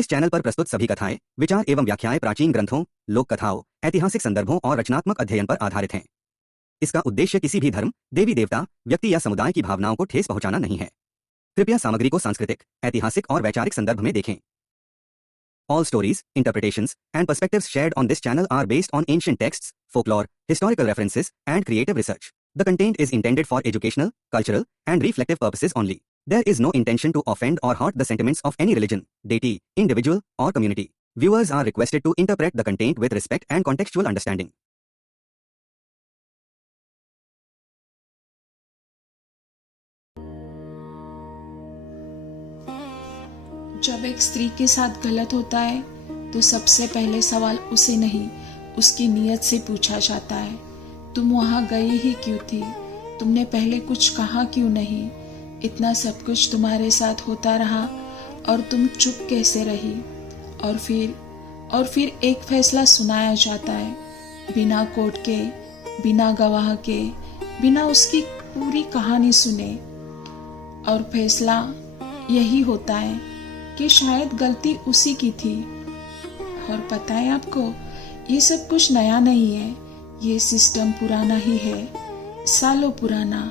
इस चैनल पर प्रस्तुत सभी कथाएं, विचार एवं व्याख्याएं प्राचीन ग्रंथों, लोक कथाओं, ऐतिहासिक संदर्भों और रचनात्मक अध्ययन पर आधारित हैं। इसका उद्देश्य किसी भी धर्म, देवी देवता, व्यक्ति या समुदाय की भावनाओं को ठेस पहुंचाना नहीं है। कृपया सामग्री को सांस्कृतिक, ऐतिहासिक और वैचारिक संदर्भ में देखें। All stories, interpretations, and perspectives shared on this channel are based on ancient texts, folklore, historical references, and creative research. The content is intended for educational, cultural, and reflective purposes only. There is no intention to offend or hurt the sentiments of any religion, deity, individual, or community. Viewers are requested to interpret the content with respect and contextual understanding. जब एक स्त्री के साथ गलत होता है तो सबसे पहले सवाल उसे नहीं, उसकी नीयत से पूछा जाता है। तुम वहां गई ही क्यों थी? तुमने पहले कुछ कहा क्यों नहीं? इतना सब कुछ तुम्हारे साथ होता रहा और तुम चुप कैसे रही? और फिर एक फैसला सुनाया जाता है, बिना कोर्ट के, बिना गवाह के, बिना उसकी पूरी कहानी सुने। और फैसला यही होता है कि शायद गलती उसी की थी। और पता है आपको, ये सब कुछ नया नहीं है, ये सिस्टम पुराना ही है, सालों पुराना,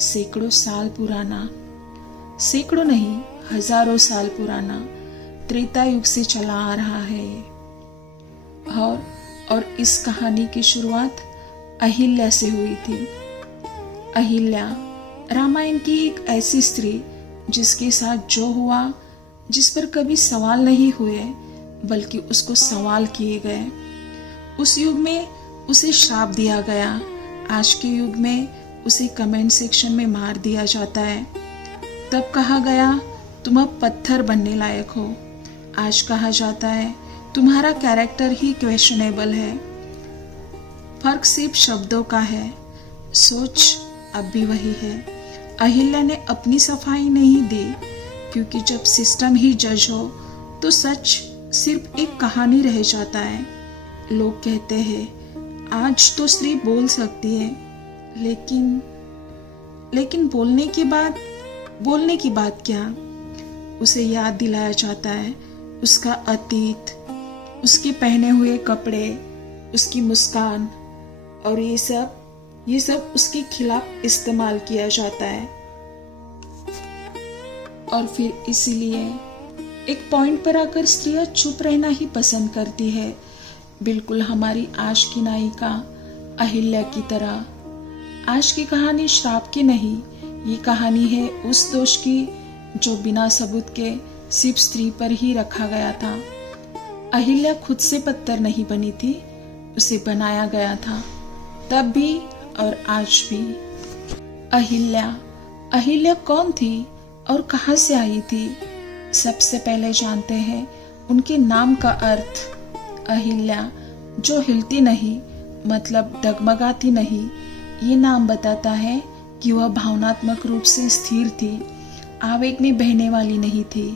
सैकड़ों साल पुराना, सैकड़ों नहीं, हजारों साल पुराना, त्रेता युग से चला आ रहा है। और इस कहानी की शुरुआत अहिल्या से हुई थी। अहिल्या रामायण की एक ऐसी स्त्री जिसके साथ जो हुआ, जिस पर कभी सवाल नहीं हुए बल्कि उसको सवाल किए गए। उस युग में उसे श्राप दिया गया, आज के युग में उसे कमेंट सेक्शन में मार दिया जाता है। तब कहा गया तुम अब पत्थर बनने लायक हो, आज कहा जाता है तुम्हारा कैरेक्टर ही क्वेश्चनेबल है। फर्क सिर्फ शब्दों का है, सोच अब भी वही है। अहिल्या ने अपनी सफाई नहीं दी, क्योंकि जब सिस्टम ही जज हो तो सच सिर्फ एक कहानी रह जाता है। लोग कहते हैं आज तो स्त्री बोल सकती है, लेकिन बोलने की बात क्या? उसे याद दिलाया जाता है उसका अतीत, उसके पहने हुए कपड़े, उसकी मुस्कान, और ये सब उसके खिलाफ इस्तेमाल किया जाता है। और फिर इसीलिए एक पॉइंट पर आकर स्त्रियां चुप रहना ही पसंद करती है, बिल्कुल हमारी आज की नायिका अहिल्या की तरह। आज की कहानी श्राप की नहीं, ये कहानी है उस दोष की जो बिना सबूत के सिर्फ स्त्री पर ही रखा गया था। अहिल्या खुद से पत्थर नहीं बनी थी, उसे बनाया गया था, तब भी और आज भी। अहिल्या कौन थी और कहां से आई थी? सबसे पहले जानते हैं उनके नाम का अर्थ। अहिल्या, जो हिलती नहीं, मतलब डगमगाती नहीं, ये नाम बताता है कि वह भावनात्मक रूप से स्थिर थी, आवेग में बहने वाली नहीं थी।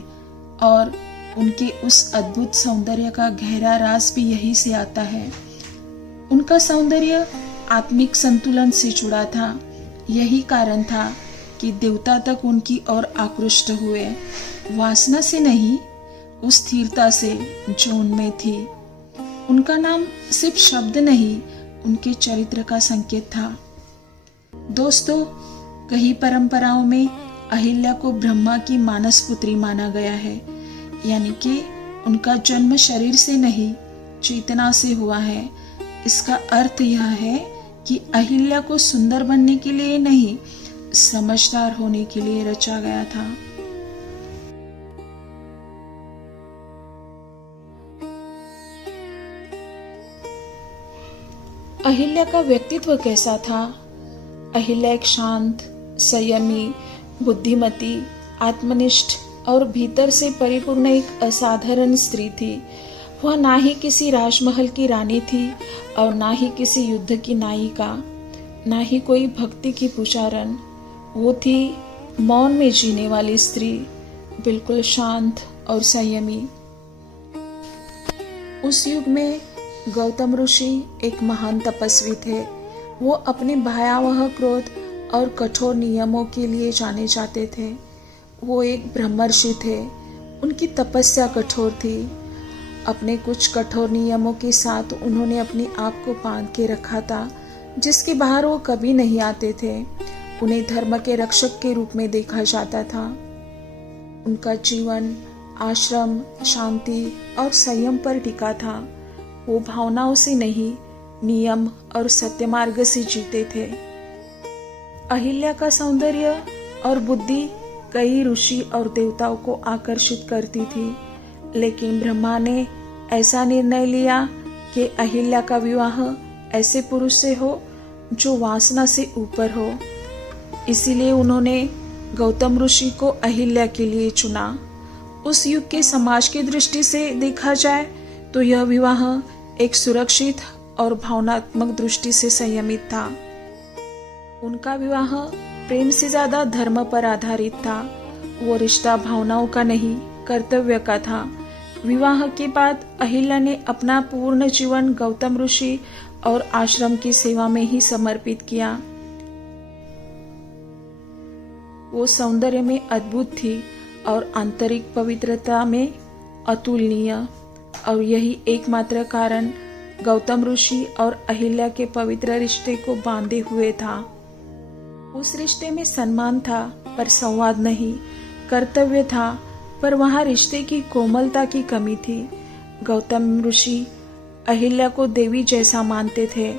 और उनके उस अद्भुत सौंदर्य का गहरा राज भी यही से आता है। उनका सौंदर्य आत्मिक संतुलन से जुड़ा था। यही कारण था कि देवता तक उनकी ओर आकृष्ट हुए, वासना से नहीं, उस स्थिरता से जो उनमें थी। उनका नाम सिर्फ शब्द नहीं, उनके चरित्र का संकेत था। दोस्तों, कई परंपराओं में अहिल्या को ब्रह्मा की मानस पुत्री माना गया है, यानी कि उनका जन्म शरीर से नहीं, चेतना से हुआ है। इसका अर्थ यह है कि अहिल्या को सुंदर बनने के लिए नहीं, समझदार होने के लिए रचा गया था। अहिल्या का व्यक्तित्व कैसा था? अहिल्या एक शांत, संयमी, बुद्धिमती, आत्मनिष्ठ और भीतर से परिपूर्ण एक असाधारण स्त्री थी। वह ना ही किसी राजमहल की रानी थी और ना ही किसी युद्ध की नायिका, ना ही कोई भक्ति की पुजारन। वो थी मौन में जीने वाली स्त्री, बिल्कुल शांत और संयमी। उस युग में गौतम ऋषि एक महान तपस्वी थे। वो अपने भयावह क्रोध और कठोर नियमों के लिए जाने जाते थे। वो एक ब्रह्मर्षि थे। उनकी तपस्या कठोर थी। अपने कुछ कठोर नियमों के साथ उन्होंने अपने आप को बांध के रखा था, जिसके बाहर वो कभी नहीं आते थे। उन्हें धर्म के रक्षक के रूप में देखा जाता था। उनका जीवन आश्रम, शांति और संयम पर टिका था। वो भावनाओं से नहीं, नियम और सत्य मार्ग से जीते थे। अहिल्या का सौंदर्य और बुद्धि कई ऋषि और देवताओं को आकर्षित करती थी, लेकिन ब्रह्मा ने ऐसा निर्णय लिया कि अहिल्या का विवाह ऐसे पुरुष से हो जो वासना से ऊपर हो। इसीलिए उन्होंने गौतम ऋषि को अहिल्या के लिए चुना। उस युग के समाज की दृष्टि से देखा जाए तो यह विवाह एक सुरक्षित और भावनात्मक दृष्टि से संयमित था। उनका विवाह प्रेम से ज्यादा धर्म पर आधारित था। वो रिश्ता भावनाओं का नहीं, कर्तव्य का था। विवाह के बाद अहिल्या ने अपना पूर्ण जीवन गौतम ऋषि और आश्रम की सेवा में ही समर्पित किया। वो सौंदर्य में अद्भुत थी और आंतरिक पवित्रता में अतुलनीय, और यही एकमात्र कारण गौतम ऋषि और अहिल्या के पवित्र रिश्ते को बांधे हुए था। उस रिश्ते में सम्मान था पर संवाद नहीं, कर्तव्य था पर वहां रिश्ते की कोमलता की कमी थी। गौतम ऋषि अहिल्या को देवी जैसा मानते थे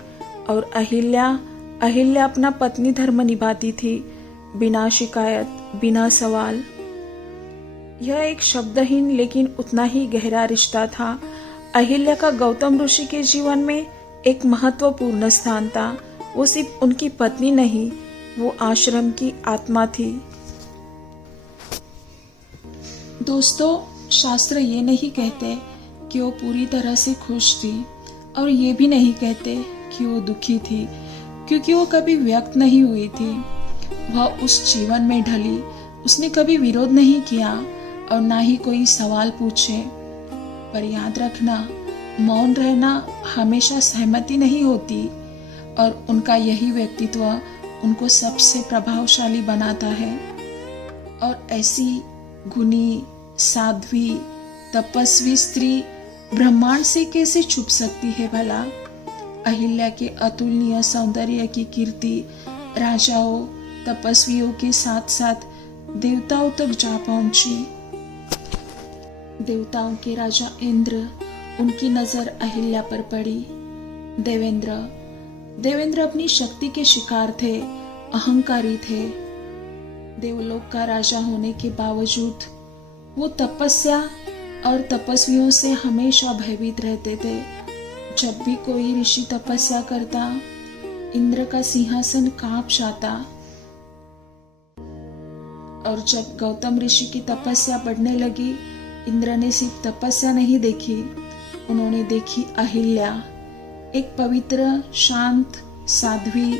और अहिल्या अपना पत्नी धर्म निभाती थी, बिना शिकायत, बिना सवाल। यह एक शब्दहीन लेकिन उतना ही गहरा रिश्ता था। अहिल्या का गौतम ऋषि के जीवन में एक महत्वपूर्ण स्थान था। वो सिर्फ उनकी पत्नी नहीं, वो आश्रम की आत्मा थी। दोस्तों, शास्त्र ये नहीं कहते कि वो पूरी तरह से खुश थी, और ये भी नहीं कहते कि वो दुखी थी, क्योंकि वो कभी व्यक्त नहीं हुई थी। वह उस जीवन में ढली, उसने कभी विरोध नहीं किया और ना ही कोई सवाल पूछे। पर याद रखना, मौन रहना हमेशा सहमति नहीं होती, और उनका यही व्यक्तित्व उनको सबसे प्रभावशाली बनाता है। और ऐसी गुणी, साध्वी, तपस्वी स्त्री ब्रह्मांड से कैसे छुप सकती है भला? अहिल्या के अतुलनीय सौंदर्य की कीर्ति राजाओं, तपस्वियों के साथ साथ देवताओं तक जा पहुंची। देवताओं के राजा इंद्र, उनकी नजर अहिल्या पर पड़ी। देवेंद्र अपनी शक्ति के शिकार थे, अहंकारी थे। देवलोक का राजा होने के बावजूद वो तपस्या और तपस्वियों से हमेशा भयभीत रहते थे। जब भी कोई ऋषि तपस्या करता, इंद्र का सिंहासन कांप जाता। और जब गौतम ऋषि की तपस्या बढ़ने लगी, इंद्र ने सिर्फ तपस्या नहीं देखी, उन्होंने देखी अहिल्या, एक पवित्र, शांत, साध्वी,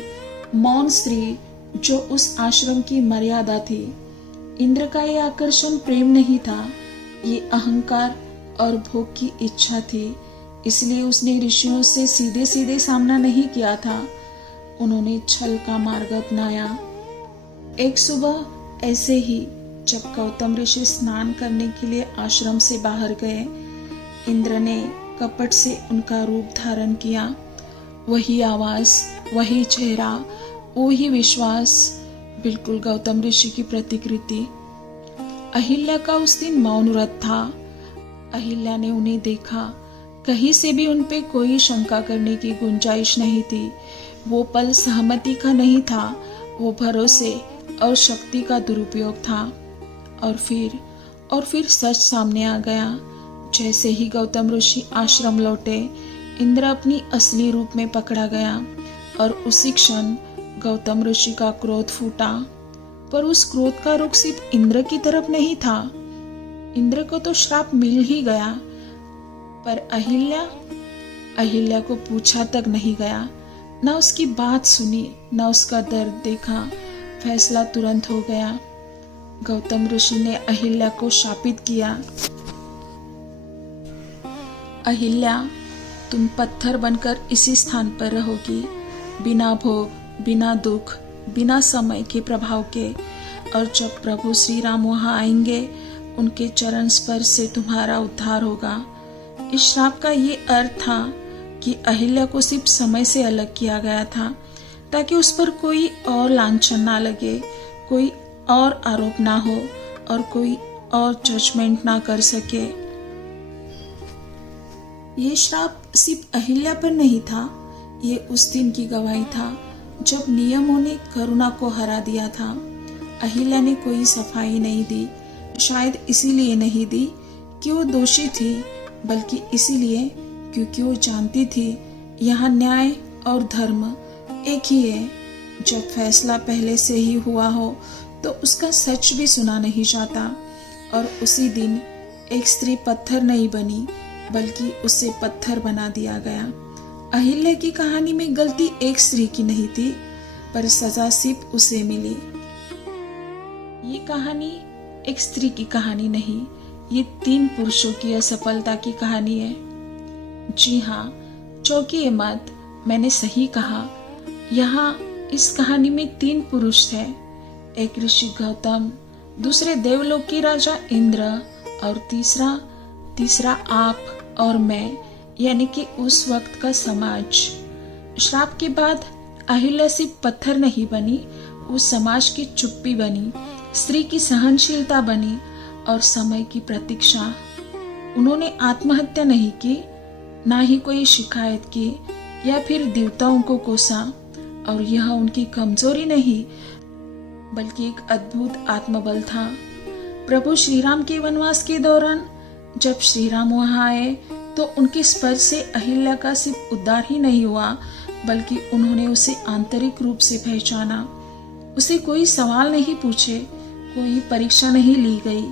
मौन स्त्री जो उस आश्रम की मर्यादा थी। इंद्र का ये आकर्षण प्रेम नहीं था, ये अहंकार और भोग की इच्छा थी। इसलिए उसने ऋषियों से सीधे सीधे सामना नहीं किया था, उन्होंने छल का मार्ग अपनाया। एक सुबह ऐसे ही जब गौतम ऋषि स्नान करने के लिए आश्रम से बाहर गए, इंद्र ने कपट से उनका रूप धारण किया। वही आवाज, वही चेहरा, वही विश्वास, बिल्कुल गौतम ऋषि की प्रतिकृति। अहिल्या का उस दिन मौन व्रत था। अहिल्या ने उन्हें देखा, कहीं से भी उन पे कोई शंका करने की गुंजाइश नहीं थी। वो पल सहमति का नहीं था, वो भरोसे और शक्ति का दुरुपयोग था। और फिर सच सामने आ गया। जैसे ही गौतम ऋषि आश्रम लौटे, इंद्र अपनी असली रूप में पकड़ा गया और उसी क्षण गौतम ऋषि का क्रोध फूटा। पर उस क्रोध का रुख सिर्फ इंद्र की तरफ नहीं था। इंद्र को तो श्राप मिल ही गया, पर अहिल्या को पूछा तक नहीं गया, न उसकी बात सुनी, न उसका दर्द देखा। फैसला तुरंत हो गया। गौतम ऋषि ने अहिल्या को शापित किया, अहिल्या, तुम पत्थर बनकर इसी स्थान पर रहोगी, बिना भोग, बिना दुख, बिना समय के प्रभाव के। और जब प्रभु श्री राम वहां आएंगे, उनके चरण स्पर्श से तुम्हारा उद्धार होगा। इस श्राप का ये अर्थ था कि अहिल्या को सिर्फ समय से अलग किया गया था ताकि उस पर कोई और लांछन ना लगे, कोई और आरोप ना हो और कोई और जजमेंट ना कर सके। ये श्राप सिर्फ अहिल्या पर नहीं था, ये उस दिन की गवाही था जब नियमों ने करुणा को हरा दिया था। अहिल्या ने कोई सफाई नहीं दी, शायद इसीलिए नहीं दी कि वो दोषी थी, बल्कि इसीलिए क्योंकि वो जानती थी यहाँ न्याय और धर्म एक ही है। जब फैसला पहले से ही हुआ हो तो उसका सच भी सुना नहीं जाता। और उसी दिन एक स्त्री पत्थर नहीं बनी, बल्कि उसे पत्थर बना दिया गया। अहिल्या की कहानी में गलती एक स्त्री की नहीं थी, पर सजा सिर्फ उसे मिली। ये कहानी एक स्त्री की कहानी नहीं, ये 3 पुरुषों की असफलता की कहानी है। जी हाँ, चौंकिए मत, मैंने सही कहा। यहाँ इस कहानी में 3 पुरुष थे, एक ऋषि गौतम, दूसरे देवलोक की राजा इंद्र और तीसरा आप और मैं, यानी कि उस वक्त का समाज। श्राप के बाद अहिल्या सिर्फ पत्थर नहीं बनी, उस समाज की चुप्पी बनी, स्त्री की सहनशीलता बनी और समय की प्रतीक्षा। उन्होंने आत्महत्या नहीं की, ना ही कोई शिकायत की या फिर देवताओं को कोसा, और यह उनकी कमजोरी नहीं बल्कि एक अद्भुत आत्मबल था। प्रभु श्री राम के वनवास के दौरान जब श्री राम वहां आए तो उनके स्पर्श से अहिल्या का सिर्फ उद्धार ही नहीं हुआ, बल्कि उन्होंने उसे आंतरिक रूप से पहचाना। उसे कोई सवाल नहीं पूछे, कोई परीक्षा नहीं ली गई,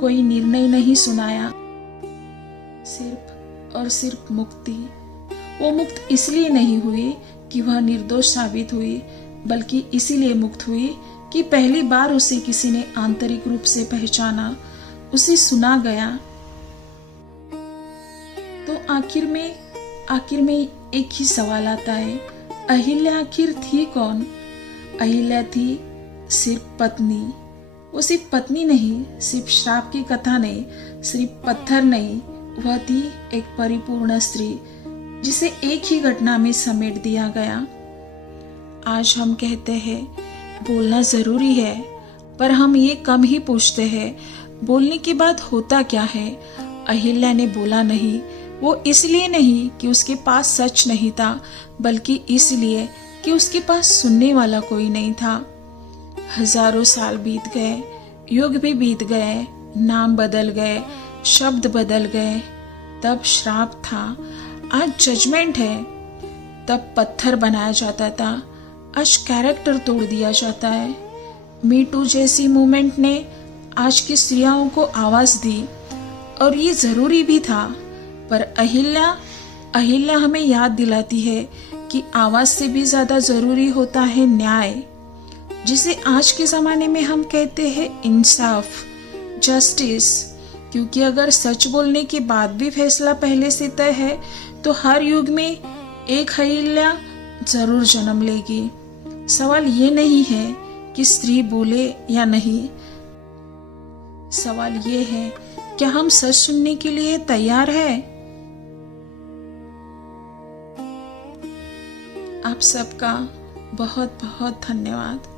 कोई निर्णय नहीं सुनाया, सिर्फ और सिर्फ मुक्ति। वो मुक्त इसलिए नहीं हुई कि वह निर्दोष साबित हुई, बल्कि इसीलिए मुक्त हुई कि पहली बार उसे किसी ने आंतरिक रूप से पहचाना, उसे सुना गया। तो आखिर में एक ही सवाल आता है, अहिल्या आखिर थी कौन? अहिल्या थी सिर्फ पत्नी। वो सिर्फ पत्नी नहीं, सिर्फ श्राप की कथा नहीं, सिर्फ पत्थर नहीं, वह थी एक परिपूर्ण स्त्री जिसे एक ही घटना में समेट दिया गया। आज हम कहते हैं बोलना जरूरी है, पर हम ये कम ही पूछते हैं बोलने के बाद होता क्या है। अहिल्या ने बोला नहीं, वो इसलिए नहीं कि उसके पास सच नहीं था, बल्कि इसलिए कि उसके पास सुनने वाला कोई नहीं था। हजारों साल बीत गए, युग भी बीत गए, नाम बदल गए, शब्द बदल गए। तब श्राप था, आज जजमेंट है। तब पत्थर बनाया जाता था, आज कैरेक्टर तोड़ दिया जाता है। मी टू जैसी मूवमेंट ने आज की स्त्रियों को आवाज दी, और ये जरूरी भी था। पर अहिल्या हमें याद दिलाती है कि आवाज से भी ज्यादा जरूरी होता है न्याय, जिसे आज के जमाने में हम कहते हैं इंसाफ, जस्टिस। क्योंकि अगर सच बोलने के बाद भी फैसला पहले से तय है तो हर युग में एक अहिल्या जरूर जन्म लेगी। सवाल ये नहीं है कि स्त्री बोले या नहीं, सवाल ये है क्या हम सच सुनने के लिए तैयार हैं? आप सबका बहुत बहुत धन्यवाद।